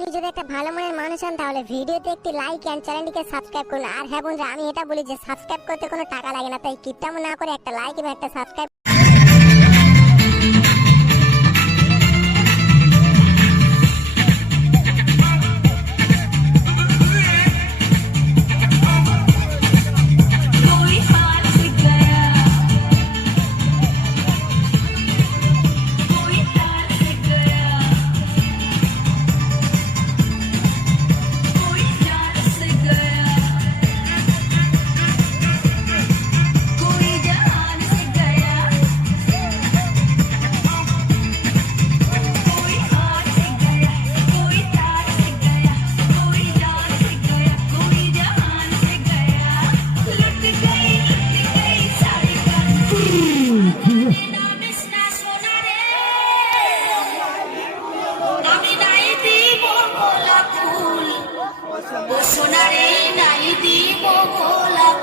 আপনি যদি একটা ভালো মনের মানুষ হন তাহলে ভিডিওতে একটি লাইক এন্ড চ্যানেলটিকে সাবস্ক্রাইব করুন। আর হ্যাঁ বন্ধুরা, আমি এটা বলি যে সাবস্ক্রাইব করতে কোনো টাকা লাগে না, তাই কিপটামো না করে একটা লাইক এবং একটা সাবস্ক্রাইব সোনারে নাই দিব গোলাপ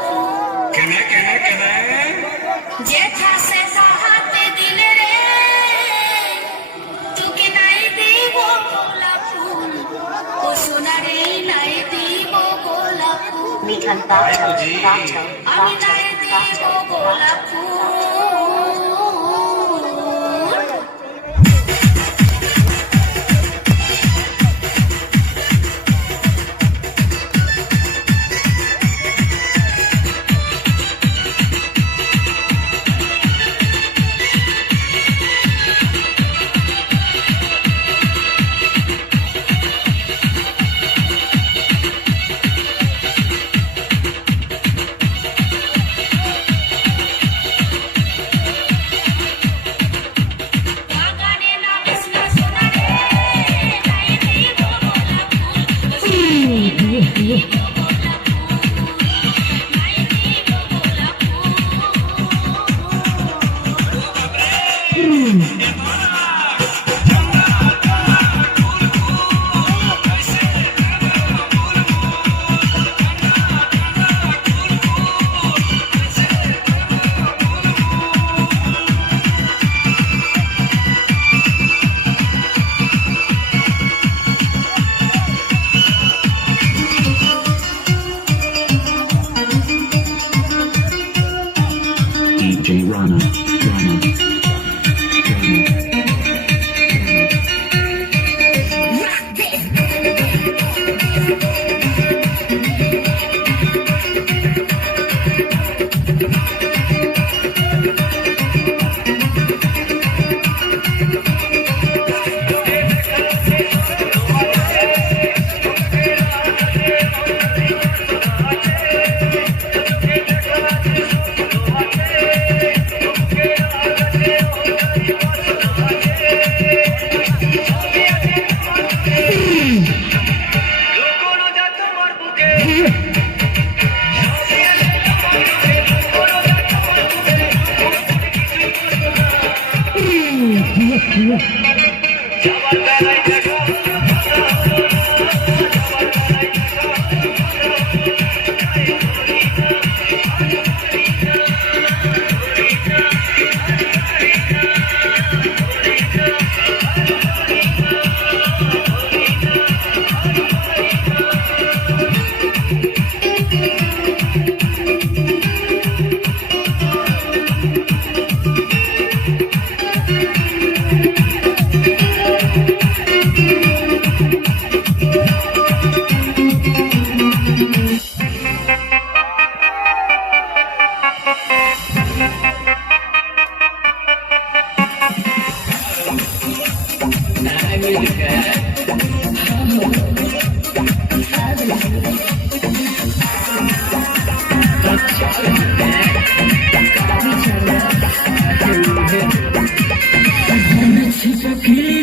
কেনে কেনে কেনে যেথা সে হাতে দিলে রে তোকে নাই দিব গোলাপ ফুল ও সোনারে নাই দিব গোলাপ ফুল মিঠন বাচ্চা আমি নাই দিব গোলাপ ফুল DJ Rana.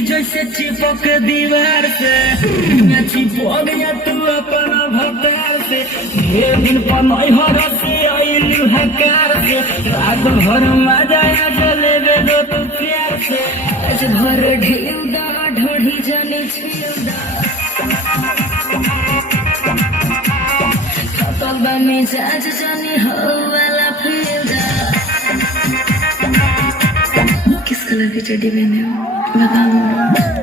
जैसे चिपक दीवार से मैं चिपक गया तू अपना भतार से ढेर दिन पर नैहर से आइलू हकार से रात भर मजा आ चले दो तू प्यार से आज भर ढेउदा ढोढ़ी जाने छिउदा खतल में जाज जानी हो वाला फिल्दा किस कलर की चड्डी पहने हो बता दो।